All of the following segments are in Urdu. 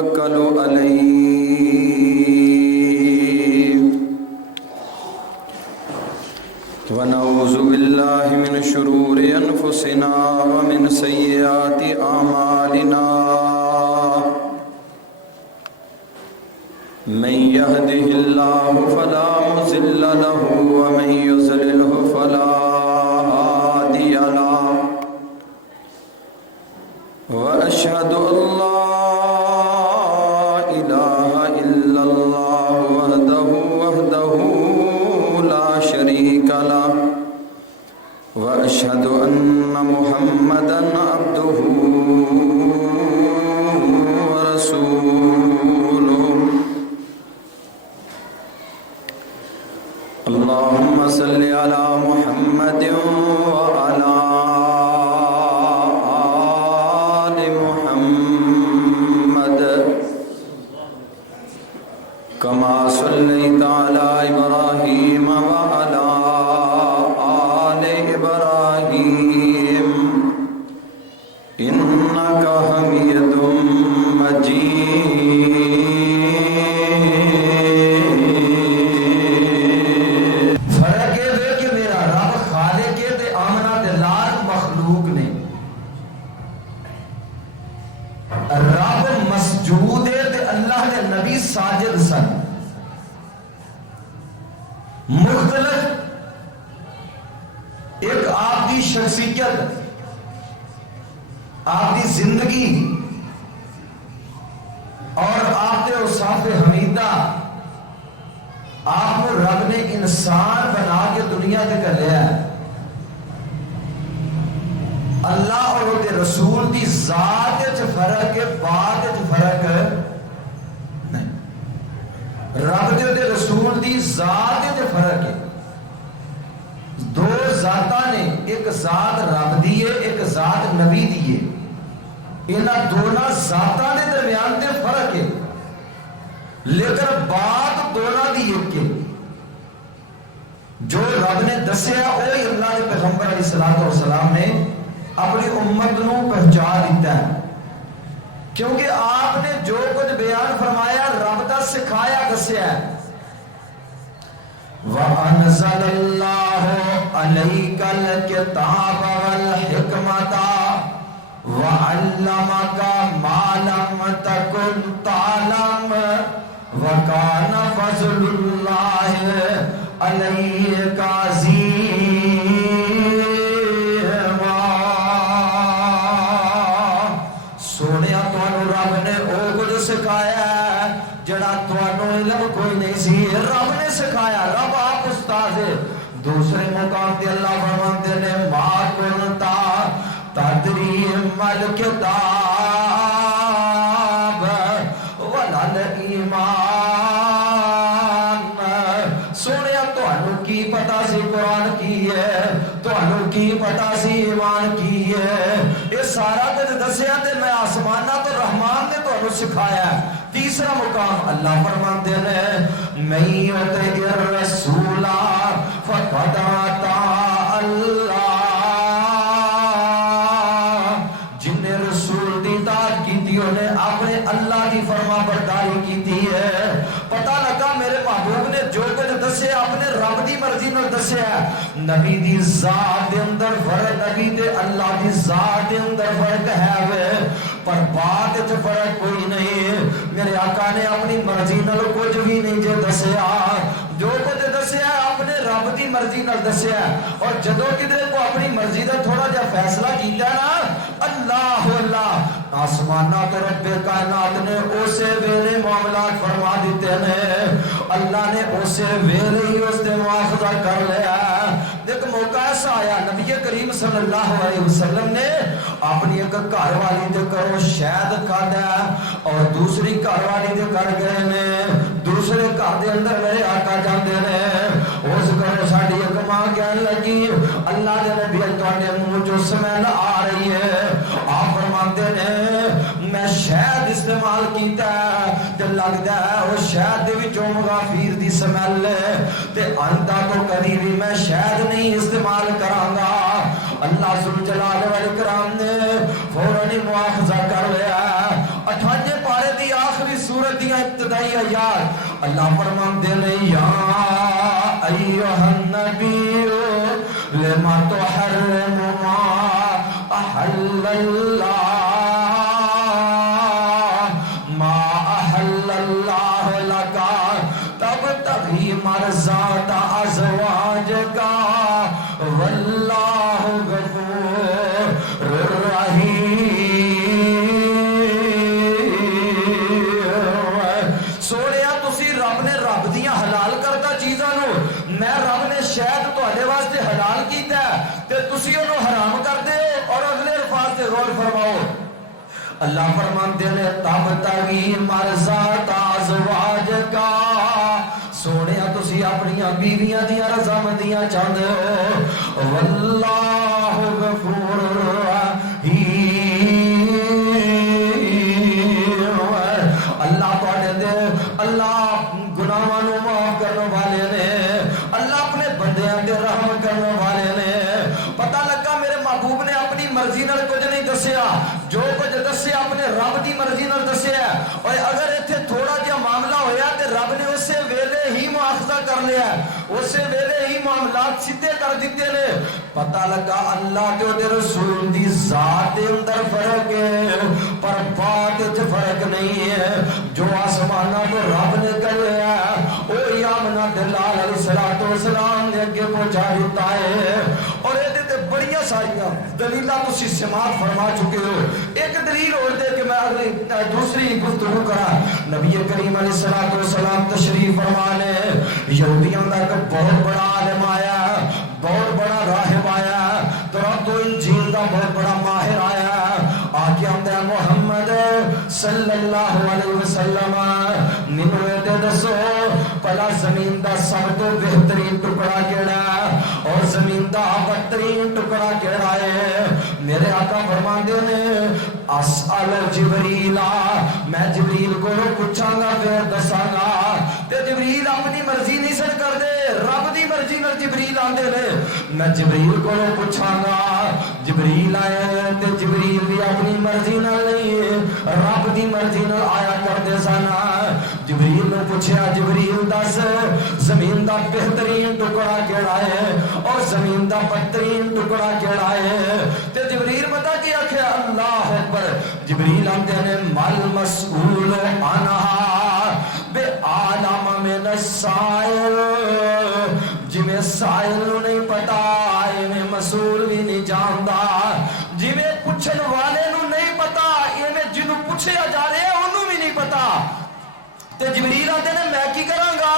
ونتوكل عليه ونعوذ بالله من شرور أنفسنا ومن سيئات أعمالنا من يهده الله فلا مضل له ومن يضلل فلا هادي له وأشهد أن لا إله إلا الله وحده لا شريك له وأشهد أن محمدا عبده ورسوله اللهم صل على محمد وعلى آل محمد كما صليت على إبراهيم وعلى آل إبراهيم إنك حميد مجيد رب مسجود ہے تے اللہ دے نبی ساجد سن مختلف ایک آپ دی شخصیت آپ دی زندگی اور آپ دے اوصاف حمیدہ آپ کو رب نے انسان بنا کے دنیا تے کر لیا ہے اللہ اور وہ رسول دی ذات وچ فرق ہے بات وچ فرق نہیں رب دے رسول دی ذات وچ فرق ہے دو ذاتاں نے ایک ذات رب دی ہے ایک ذات نبی دی ہے انہاں دونوں ذاتاں دے درمیان تے فرق ہے لیکن بات دونوں دی ایک ہے جو رب نے دسیا وہی اللہ کے پیغمبر علیہ الصلوۃ والسلام نے اپنی امت نو پہنچا دیتا ہے کیونکہ آپ نے جو کچھ بیان فرمایا رب دا سکھایا دسیا ہے وَأَنزَلَ اللَّهُ عَلَيْكَ الْكِتَابَ وَالْحِكْمَةَ وَعَلَّمَكَ مَا لَمْ تَكُنْ تَعْلَمُ وَكَانَ فَضْلُ اللَّهِ عَلَيْكَ عَظِيمًا سکھایا ہے جڑا تانوں علم کوئی نہیں سی رب نے سکھایا رب آپ استاد ہے دوسرے مقام تے اللہ فرماتے نے ما کنتا تدری مل کتاب ولا ایمان سونیا تانوں کی پتہ سی قرآن کی ہے تانوں کی پتہ سی ایمان کی ہے یہ سارا کچھ دسیا تے میں آسمانہ تو رحمان نے تو سکھایا ہے تیسرا مقام اللہ فرماتے ہیں میں یطع الرسول فقد اطاع اللہ جن نے رسول دی اطاعت کی تھی انہیں اپنے اللہ کی فرما برداری کی تھی ہے پتہ لگا میرے محبوب نے جو کچھ دسیا اپنے رب دی مرضی نال دسیا نبی دی ذات دے اندر فرق نبی تے اللہ دی ذات دے اندر فرق ہے پر بات وچ فرق کوئی نہیں میرے آقا نے اپنی مرضی نال کچھ بھی نہیں جو دسیا جو کچھ دسیا اپنے رب دی مرضی نال دسیا اور جدوں کدھر کو اپنی مرضی دا تھوڑا جا فیصلہ کیتا نا اللہ اللہ آسمانہ تو رب کائنات نے اسے ویلے معاملات فرما دیتے ہیں اللہ نے اسے ویلے ہی اس سے مواخذہ کر لیا دیکھ موقع ایسا آیا نبی کریم صلی اللہ علیہ وسلم نے اپنی ایک گھر والی دے کرو شہد کھادا اور دوسری گھر والی دے کر گئے نے دوسرے گھر دے اندر میرے آقا جاندے نے اس گھر ساڈی ایک ماں کہن لگی اللہ دے نبی تواڈے منہ چوں سمیل آ رہی ہے آپ فرماندے نے میں شہد استعمال کیتا تے لگدا ہے او شہد دے وچوں مغافیر دی سمیل تے آئندہ تو کبھی بھی میں شہد نہیں استعمال کراں گا اللہ ذوالجلال والاکرام نے فوراً مواخذہ کر لیا 58 پارے دی آخر ابتدائی آیات اللہ فرماتے ہیں یا ایھا النبی لما تحرم ما احل اللہ ما احل اللہ لک تبتغی مرضات ازواجک واللہ غفور رحیم۔ سونیا تسی رب نے رب دیاں حلال کردہ چیزاں نو میں رب نے شاید تواڈے واسطے حلال کیتا ہے تے تسی اونوں حرام کردے ہو۔ اور اگلے الفاظ تے غور فرماؤ، اللہ فرماتے ہیں تبتغی مرضات ازواجک، سونیا تسی اپنی بیویاں دیاں رضامندیاں چاہندے ہو، واللہ غفور رحیم، اللہ تواڈے تے اللہ گناہاں نو معاف کرنے والے نے، اللہ اپنے بندیاں تے رحم کرنے والے نے۔ پتہ لگا میرے محبوب نے اپنی مرضی نال کچھ نہیں دسیا، جو کچھ دسیا اپنے رب دی مرضی نال دسیا، اور اگر ایتھے تھوڑا جہا معاملہ ہویا تے رب نے اسے ویلے ہی مواخذہ کر لیا، اسے ویلے ہی معاملات سیدھے کر دیتے نے۔ پتہ لگا اللہ تے دے رسول دی ذات دے اندر فرق ہے پر بات وچ فرق نہیں ہے۔ جو آسماناں تو رب نے کہیا او آمنہ دلال علیہ السلام نے اگے پہنچا دیتا ہے، اور ایدے تے بڑیاں ساریاں دلیلاں تسی سماعت فرما چکے ہو۔ ایک دلیل اور دے کہ میں دوسری گفتگو کرا، نبی کریم علیہ السلام تشریف فرما لے، یہودیاں دا ایک بہت بڑا عالم آیا، بہت بڑا راہب آیا، تورات و انجیل دا بہت بڑا ماہر آیا، آکے آمدہ محمد صلی اللہ علیہ وسلم منوے دے دسو پلا زمین دا سب تو بہترین ٹکڑا کیڑا اور زمین دا بدترین ٹکڑا کیڑا ہے؟ میرے آقا فرماندے نے اسأل جبریلا، میں جبریل کو پوچھاں گا پھر دساں گا۔ تے جبریل اپنی مرضی نہیں سن کر دے، رب دی مرضی نال جبریل آندے نے۔ میں جبریل کو پوچھاں گا، جبریل آئے تے جبریل بھی اپنی مرضی نال نہیں رب دی مرضی نال آیا کردے سن۔ جبریل نے پوچھا جبریل دس زمین دا بہترین ٹکڑا کیڑا ہے اور زمین دا بدترین ٹکڑا کیڑا ہے؟ تے جبریل پتہ کی آکھیا اللہ اکبر، جبریل آندے نے مل مسئول عنہا بے عالم من السائل، جویں سائل نو نہیں پتا ایویں مسئول بھی نہیں جاندا، جویں پوچھن والے نو نہیں پتا ایویں جنوں پوچھیا جا رہا ہے انہوں بھی نہیں پتا۔ تے جبریل آتے نے میں کی کراں گا؟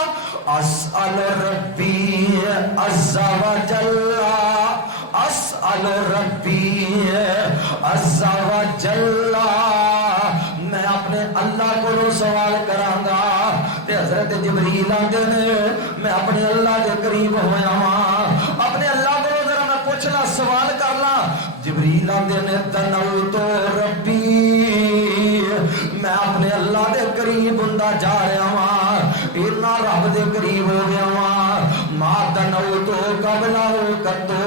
اسأل ربی عز و جل، اسأل ربی عز و جل، میں اپنے اللہ کو سوال کراں گا۔ تے حضرت جبریل آتے نے میں اپنے اللہ کے قریب ہویا ہاں، اپنے اللہ کو ذرا میں پوچھنا سوال کرنا۔ جبریل آتے نے دنوت ربی، میں اپنے اللہ دے قریب ہوندا جا رہا ہاں، اتنا رب دے قریب ہو گیا ہاں، ما دنوت قبلہ قطو،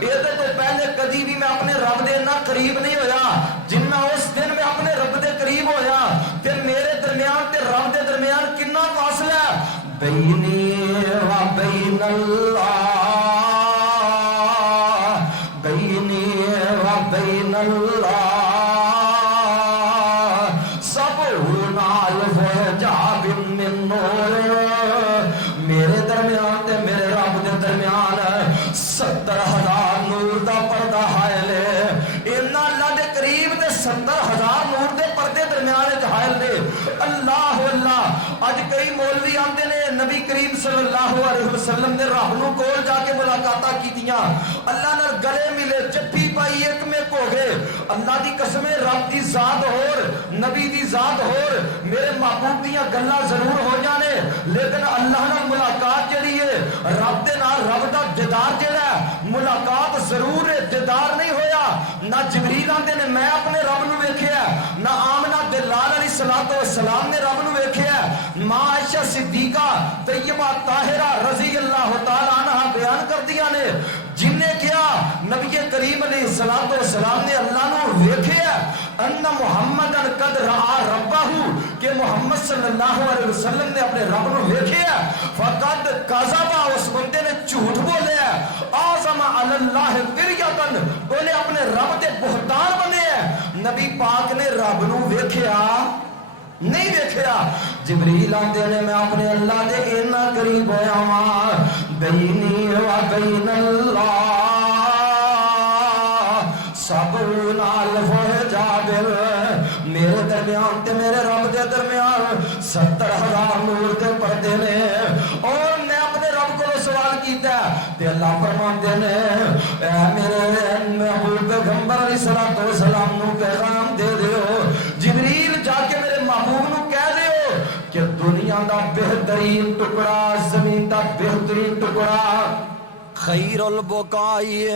ایدے تو پہلے کدی بھی میں اپنے رب دے اتنا قریب نہیں ہویا جنہ اس دن میں اپنے رب دے قریب ہویا۔ تے میرے درمیان تے رب دے درمیان کنا فاصلہ ہے؟ بینی و بین اللہ، بینی و بین اللہ سبعون الف حجاب من نور، میرے درمیان تے میرے رب دے درمیان 70,000 نور دا پردہ حائل ہے۔ اینا اللہ دے قریب تے 70,000 نور دے پردے درمیان حائل نے۔ اللہ اللہ، اج کئی مولوی آندے نے نبی کریم صلی اللہ علیہ وسلم نے رب نو کول جا کے ملاقاتاں کیتیاں، اللہ نال گلے ملے، جفی پائی، ایک میں ہو گئے۔ اللہ دی قسم رب دی ذات ہور، نبی دی ذات ہور، میرے محبوب دیاں گلاں ضرور ہو جانے، لیکن اللہ نال ملاقات جڑی ہے، رب دے نال رب دا دیدار جڑا ہے، ملاقات ضرور ہے، دیدار نہیں ہویا۔ نہ جبریل آندے نے میں اپنے رب نو ویکھیا، نہ آمنہ دلال علیہ السلام نے رب نو ویکھیا، ماں عائشہ صدیقہ طیبہ طاہرہ رضی اللہ تعالی عنہا بیان کردیاں نے، جن نے کیا نبی کریم علیہ السلام نے اللہ نو ویکھیا ان محمدن قد رآ ربہ کہ محمد صلی اللہ علیہ وسلم نے اپنے رب کو دیکھیا فقد کذبا اس بندے نے جھوٹ بولیا اعظم علی اللہ قریۃن بولے اپنے رب تے بہتان بنے نبی پاک نے رب نو ویکھیا نہیں دیکھیا جبریل آتے نے میں اپنے اللہ دے اتنا قریب ہویا ہاں بینی و بین اللہ سبعون الف حجاب میرے درمیان تے میرے رب دے درمیان 70,000 نور دے پردے نے اور میں اپنے رب کو سوال کیتا تے اللہ فرماتے نے اے میرے محبوب پیغمبر علیہ الصلوۃ والسلام نو پیغام دے دیو جبریل جا کے میرے محبوب نو کہہ دیو کہ دنیا دا بہترین ٹکڑا زمین دا بہترین ٹکڑا خیر البکائی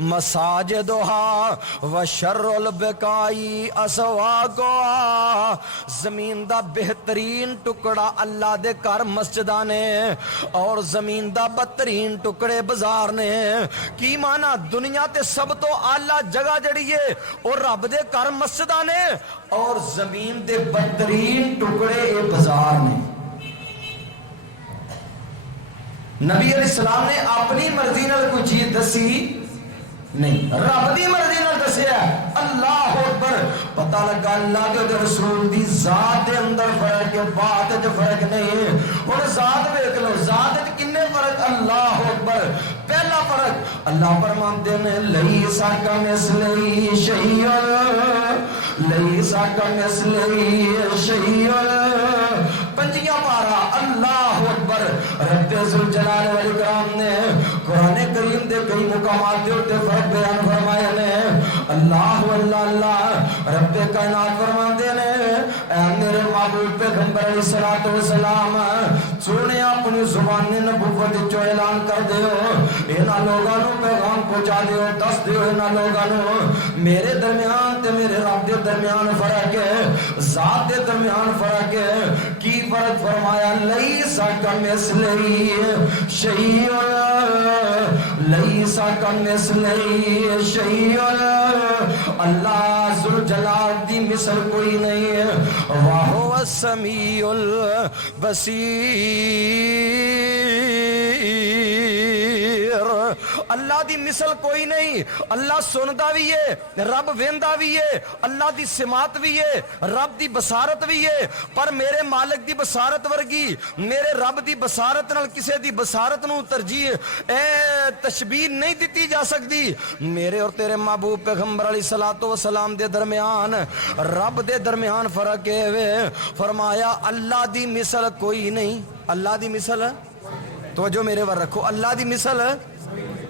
مساجدہا وشر البکائی اسواقہا زمین دا بہترین ٹکڑا اللہ دے کر مسجدہ نے اور زمین دا بدترین ٹکڑے بازار نے کی مانا دنیا تے سب تو اعلیٰ جگہ جڑی ہے اور رب دے کر مسجدہ نے اور زمین دے بدترین ٹکڑے اے بازار نے نبی علیہ السلام نے اپنی مرضی نال کوئی چیز دسی نہیں رب دی مرضی نال دسیا اللہ اکبر پتہ لگا اللہ کے رسول دی ذات دے اندر فرق ہے بات وچ فرق نہیں اور ذات ویکھ لو ذات وچ کنے فرق اللہ اکبر پہلا فرق اللہ فرماتے ہیں لیسا کمثلہ شیء لیسا کمثلہ شیء پنجیاں پارا اللہ اکبر رب ذوالجلال والاکرام نے قرآن کریم دے کئی مقامات دے فرق بیان فرمائے نے اللہ اللہ اللہ رب کائنات فرماندے نے اے میرے محبوب پیغمبر علیہ الصلوۃ والسلام سونے اپنی زبان نبوت چو اعلان کر دیو انہاں لوگاں نو پیغام پہنچا دیو دس دیو انہاں لوگاں نو میرے درمیان تے میرے رب دے درمیان فرق ہے ذات دے درمیان فرق ہے کی فرق فرمایا لیس کمثلہ شیء لیس کمثلہ شیء اللہ ذوالجلال دی مثل کوئی نہیں ہے وَهُوَ السَّمِيعُ البصیر اللہ دی مثل کوئی نہیں اللہ سندا بھی ہے رب ویندا بھی ہے اللہ دی سماعت بھی ہے رب دی بصارت بھی ہے پر میرے مالک دی بصارت ورگی میرے رب دی بصارت نال کسے دی بصارت نو ترجیح تشبیہ نہیں دتی جا سکتی میرے اور تیرے محبوب پیغمبر علیہ الصلوۃ والسلام دے درمیان رب دے درمیان فرق ہے فرمایا اللہ دی مثل کوئی نہیں اللہ دی مثل توجہ میرے ور رکھو اللہ دی مثل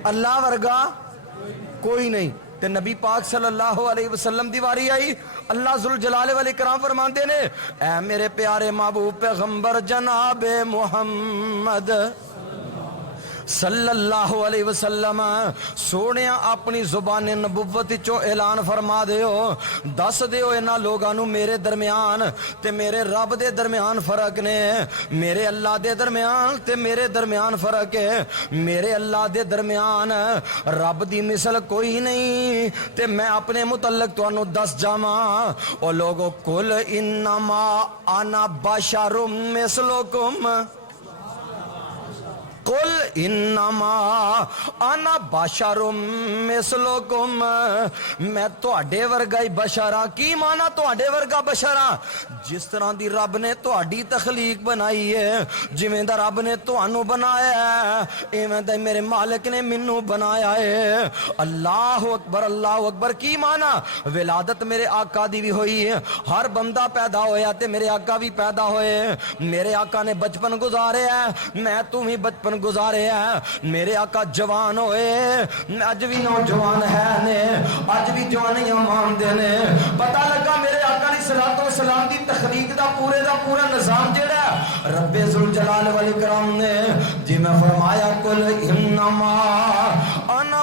اللہ ورگا کوئی نہیں تے نبی پاک صلی اللہ علیہ وسلم دی واری آئی اللہ ذوالجلال والاکرام فرماندے نے اے میرے پیارے محبوب پیغمبر جناب محمد صلی اللہ علیہ وسلم سونے اپنی زبان نبوت چو اعلان فرما دیو دس دیو انہاں لوگاں نو میرے درمیان تے میرے رب دے درمیان فرق نے میرے اللہ دے درمیان تے میرے درمیان فرق ہے میرے اللہ دے درمیان رب دی مثل کوئی نہیں تے میں اپنے متعلق تانوں دس جاواں او لوگو کل انما انا بشر مثلکم قل انما انا بشر مثلکم میں تواڈے ورگا ہی بشر ہاں کی مانا تواڈے ورگا بشر ہاں جس طرح دی رب نے تواڈی تخلیق بنائی ہے جویں دا رب نے تانوں بنایا ہے ایویں دا میرے مالک نے مینوں بنایا ہے اللہ اکبر کی مانا ولادت میرے آقا دی بھی ہوئی ہے ہر بندہ پیدا ہویا تے میرے آقا بھی پیدا ہوئے میرے آقا نے بچپن گزاریا ہے میں تو بھی بچپن گزارے ہیں میرے آقا جوان ہوئے اج بھی نوجوان ہے نے اج بھی جوانیاں ماندے نے پتہ لگا میرے آقا علیہ الصلوۃ والسلام دی تخلیق دا پورا نظام جڑا رب ذوالجلال والاکرام نے جی میں فرمایا کل انما انا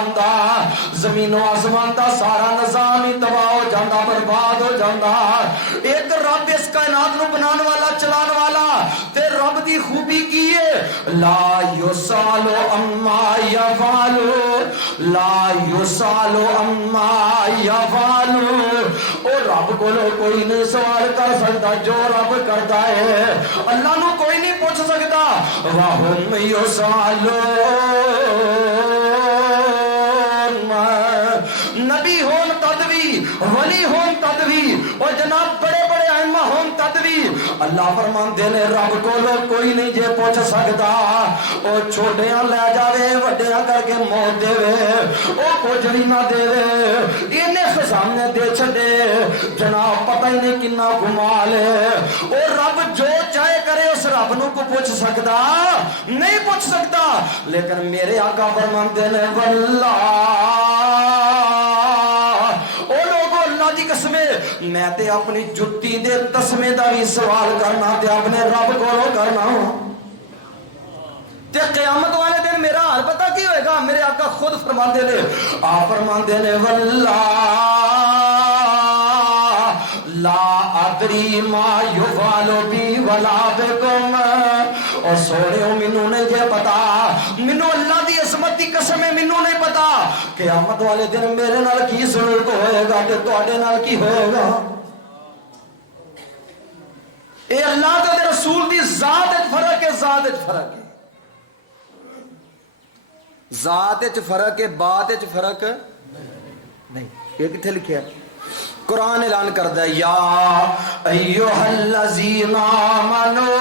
جاندا زمین و آسمان دا سارا نظام ہی تباہ ہو جاندا برباد ہو جاندا ایک رب اس کائنات نو بنان والا چلان والا تے رب دی خوبی کی ہے لا یسالو اما یفعلو لا یسالو اما یفعلو او رب کولو کوئی نہیں سوال کر سکتا جو رب کرتا ہے اللہ نو کوئی نہیں پوچھ سکتا وَهُمْ يُسْأَلُونَ نبی ہون تد بھی ولی ہون تد بھی اور جناب بڑے بڑے ائمہ ہون تد بھی اللہ فرماندے نے رب کولو کوئی نہیں جے پوچھ سکتا او چھوٹیاں لے جاوے وڈیاں کر کے موت دے او کچھ بھی نہ دے انہیں خزانے دے چھڈے جناب پتہ ہی نہیں کنا کمال ہے او رب جو چاہے کرے اس رب نو کو پوچھ سکتا نہیں پوچھ سکتا لیکن میرے آقا فرماندے نے واللہ میں تے اپنی جتی دے تسمے دا بھی سوال کرنا تے اپنے رب کو کرنا تے قیامت والے دن میرا حال پتہ کی ہوئے گا میرے آقا خود فرماندے نے آپ فرماندے نے واللہ لا ادری ما یفعل بی ولا بکم اور سوڑیوں منو نہیں جے پتا منو اللہ دی عظمت دی قسم ہے منو نہیں پتا قیامت والے دن میرے نال کی سلوک ہوئے گا تے تواڈے نال کی ہوئے گا اے اللہ تے رسول دی ذات وچ فرق ہے ذات وچ فرق ہے ذات وچ فرق ہے بات وچ فرق نہیں یہ کتھے لکھیا قرآن اعلان کرتا ہے یا ایھا الذین آمنوا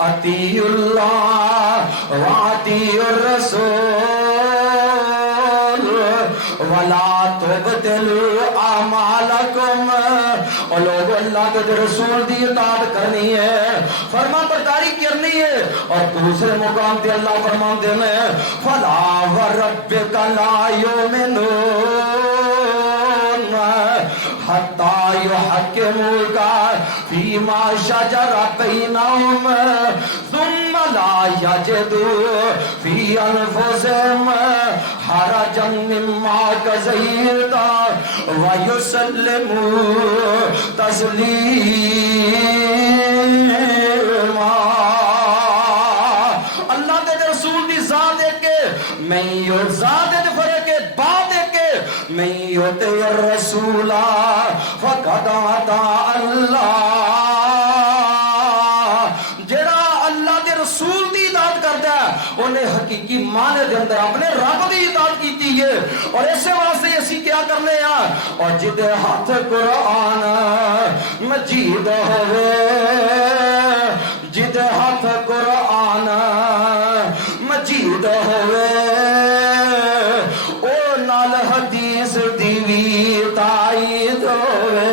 اطیعوا اللہ واطیعوا الرسول ولا تبطلوا اعمالکم اور لوگ اللہ کے رسول دی اطاعت کرنی ہے فرما برداری کرنی ہے اور دوسرے مقام پہ اللہ فرماتے ہیں فلا وربک لا یؤمنون حتی یحکموک فیما شجر بینہم ثم لا یجدوا فی انفسہم حرجا مما قضیت ویسلموا تسلیما اللہ کے رسول دی ذات ہے کہ میں یہ ذات ہے فرق ہے بات ہے کہ میں یوتے الرسول فقد اطاع اللہ جڑا اللہ دے رسول دی اطاعت کردا ہے انہیں حقیقی معنی دے اندر اپنے رب دی اطاعت کیتی ہے اور اسے واسطے اسی کیا کرنے ہیں اور جدے ہاتھ قرآن مجید ہوئے جدے ہاتھ قرآن مجید ہوئے او نال حدیث دیوی تائید ہوئے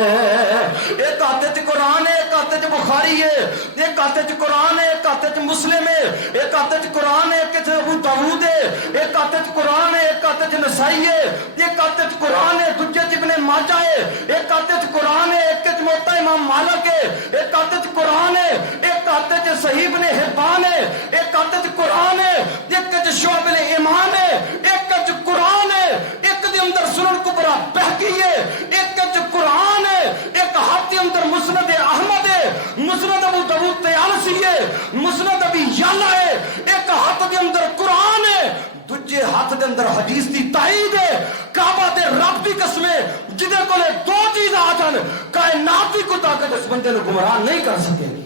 ایک ہاتھ وچ قرآن ہے ایک ہاتھ وچ بخاری ہے ایک ہاتھ وچ قرآن ہے ایک ہاتھ وچ مسلم ہے ایک ہاتھ وچ قرآن ہے ایک ہاتھ وچ ابو داؤد ہے ایک ہاتھ وچ قرآن ہے ایک ہاتھ وچ نسائی ہے ایک ہاتھ وچ قرآن ہے دوجے وچ ابن ماجہ ہے ایک ہاتھ وچ قرآن ہے ایک وچ موطا امام مالک ہے ایک ہاتھ وچ قرآن ہے ایک ہاتھ وچ صحیح ابن حبان ہے ایک ہاتھ وچ قرآن ہے ایک وچ شعب الایمان ہے ایک وچ قرآن ہے ایک دے اندر سنن کبریٰ بہقی ہے ایک وچ قرآن ہے ایک ہاتھ دے اندر مسند احمد ہے مسند ابو داؤد طیالسی ہے مسند ابی یعلا ہے ایک ہاتھ دے اندر قرآن ہے دوجے ہاتھ دے اندر حدیث دی تائید ہے کعبہ دے رب دی قسم ہے جدے کولے دو چیز آ جان کائنات دی کو طاقت اس بندے نو گمراہ نہیں کر سکے گی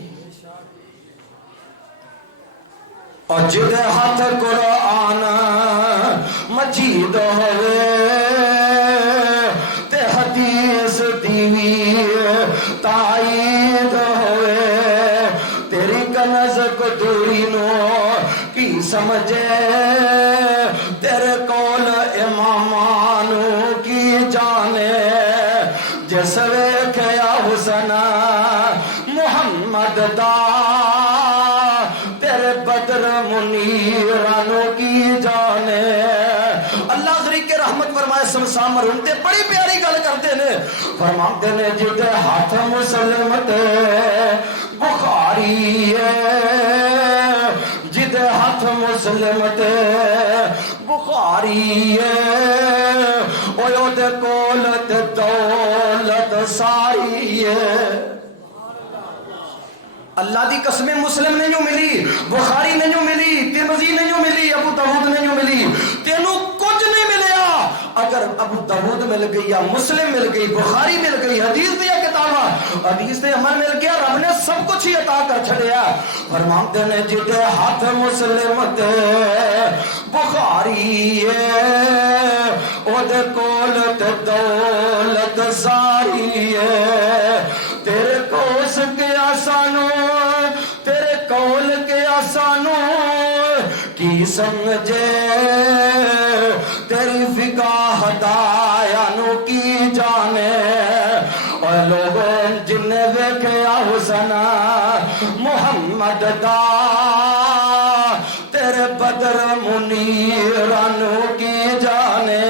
اور جدے ہاتھ قرآن مجید ہوئے تے حدیث دیوی تائید ہوئے تیری کنز کو دوری نو کی سمجھے تیرے کول امامانو کی جانے جس ویکھیا حسن محمد دا تیرے بدر منیرانو کی جانے اللہ ذریعہ کے رحمت فرمائے سمسا مرہم تے بڑی پیاری گل کرتے نے فرماتے نے جدے ہاتھ مسلم تے بخاری ہے جدے ہاتھ مسلم تے بخاری بخاری ہے او دے کولت دولت ساری ہے اللہ دی قسم مسلم نہیں ملی بخاری نہیں ملی ترمذی نہیں ملی ابو داؤد نہیں ملی تینوں کچھ نہیں ملیا اگر ابو داؤد مل گئی یا مسلم مل گئی بخاری مل گئی حدیث دیا کتاباں حدیث دے عمل مل گیا رب نے سب کچھ ہی عطا کر چھڑیا فرماتے نے جدے ہاتھ مسلم تے بخاری ہے او دے کول تے دولت ساری ہے تیرے کوس کے آسانوں تیرے کول کے آسانوں کی سمجھے تیری فقہ ہدایانوں کی جانے اور لوگوں جن ویکھیا حسن محمد دا تیرے بدر منیرانوں کی جانے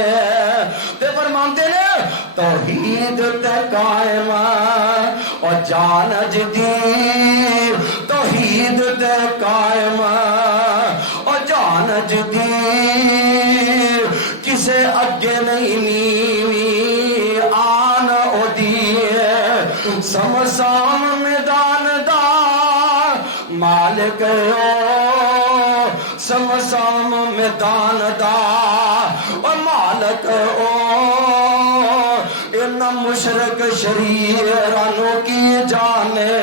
تے فرماتے نے توحید تے قائم اور جان جدی توحید تے قائم اور جان جدی کسے اگے نہیں نیوی آن او دیئے سمسام میدان دا مالک او سمسام میدان دا اور مالک او مشرق شریرانوں کی جانے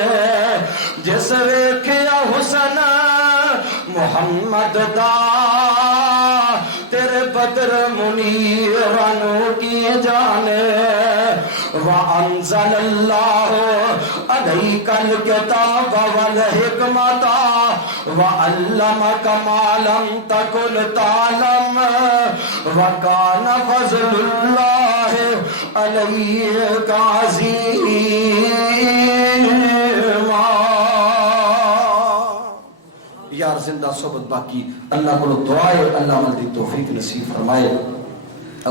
جس ویکھیا حسن محمد دا تیرے بدر منیرانوں کی جانے وَأَنزَلَ اللَّهُ عَلَيْكَ الْكِتَابَ وَالْحِكْمَةَ وَعَلَّمَكَ مَا لَمْ تَكُنْ تَعْلَمْ وَكَانَ فَضْلُ اللَّهِ عَلَيْكَ عَظِيمًا یار زندہ صحبت باقی اللہ کو دعائے اللہ عمل دی توفیق نصیب فرمائے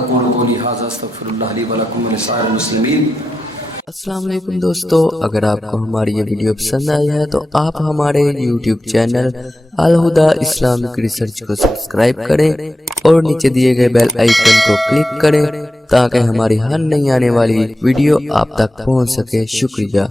اقول قولی ھذا استغفر اللہ لی ولکم ولسائر المسلمین السلام علیکم دوستو، اگر آپ کو ہماری یہ ویڈیو پسند آئی ہے تو آپ ہمارے YouTube channel ul Huda Islamic research کو سبسکرائب کریں اور نیچے دیے گئے بیل آئیکن کو کلک کریں تاکہ ہماری ہر نئی آنے والی ویڈیو آپ تک پہنچ سکے۔ شکریہ۔